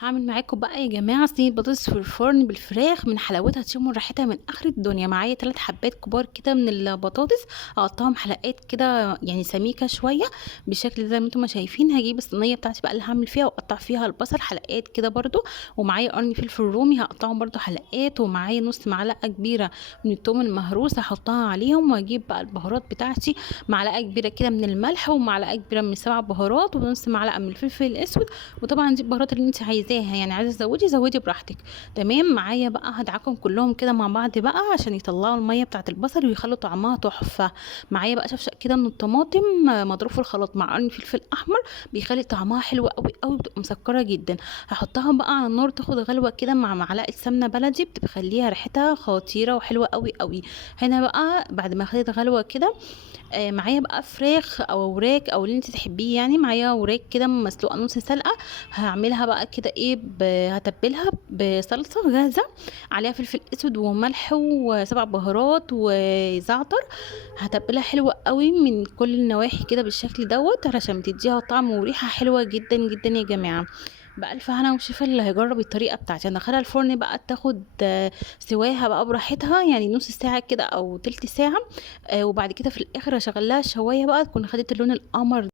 هاعمل معاكم بقى يا جماعة صينية بطاطس في الفرن بالفراخ، من حلاوتها تشموا ريحتها من آخر الدنيا. معايا 3 حبات كبار كده من البطاطس، هاقطعهم حلقات كده يعني سميكة شوية بالشكل ده زي ما انتم ما شايفين. هاجيب الصينية بتاعتي بقى اللي هاعمل فيها واقطع فيها البصل حلقات كده برضو، ومعايا قرن فلفل رومي هاقطعهم برضو حلقات، ومعايا نص معلقة كبيرة من التوم المهروس هاحطها عليهم، واجيب بقى البهارات بتاعتي معلقة كبيرة كده من الملح، ومعلقة كبيرة من السبع بهارات، ونص معلقة من الفلفل الأسود. وطبعا دي البهارات اللي انت عايزاها، يعني عايزه زودي براحتك. تمام. معايا بقى هدعكم كلهم كده مع بعض بقى عشان يطلعوا الميه بتاعه البصل ويخلوا طعمها تحفه. معايا بقى شفشق كده من الطماطم مضروب في الخلاط مع قرن فلفل احمر، بيخلي طعمها حلو قوي قوي، بتبقى مسكره جدا. هحطها بقى على النار تاخد غلوه كده مع معلقه سمنه بلدي، بتخليها ريحتها خطيره وحلوه قوي قوي. هنا بقى بعد ما خدت غلوه كده، معايا بقى فراخ او وراك او اللي انت تحبيه، يعني معايا وراك كده مسلوقه نص سلقه. هعملها بقى كده ايه، هتبلها بصلصه جاهزه عليها فلفل اسود وملح وسبع بهارات وزعتر. هتبلها حلوه قوي من كل النواحي كده بالشكل دوت، علشان تديها طعم وريحه حلوه جدا جدا يا جماعه. بألف هنا وشفا اللي هيجرب الطريقة بتاعتي. هندخلها الفرن بقى تاخد سواها بقى براحتها، يعني نص ساعة كده أو تلت ساعة. وبعد كده في الآخر هشغلها الشواية بقى تكون خدت اللون القمر.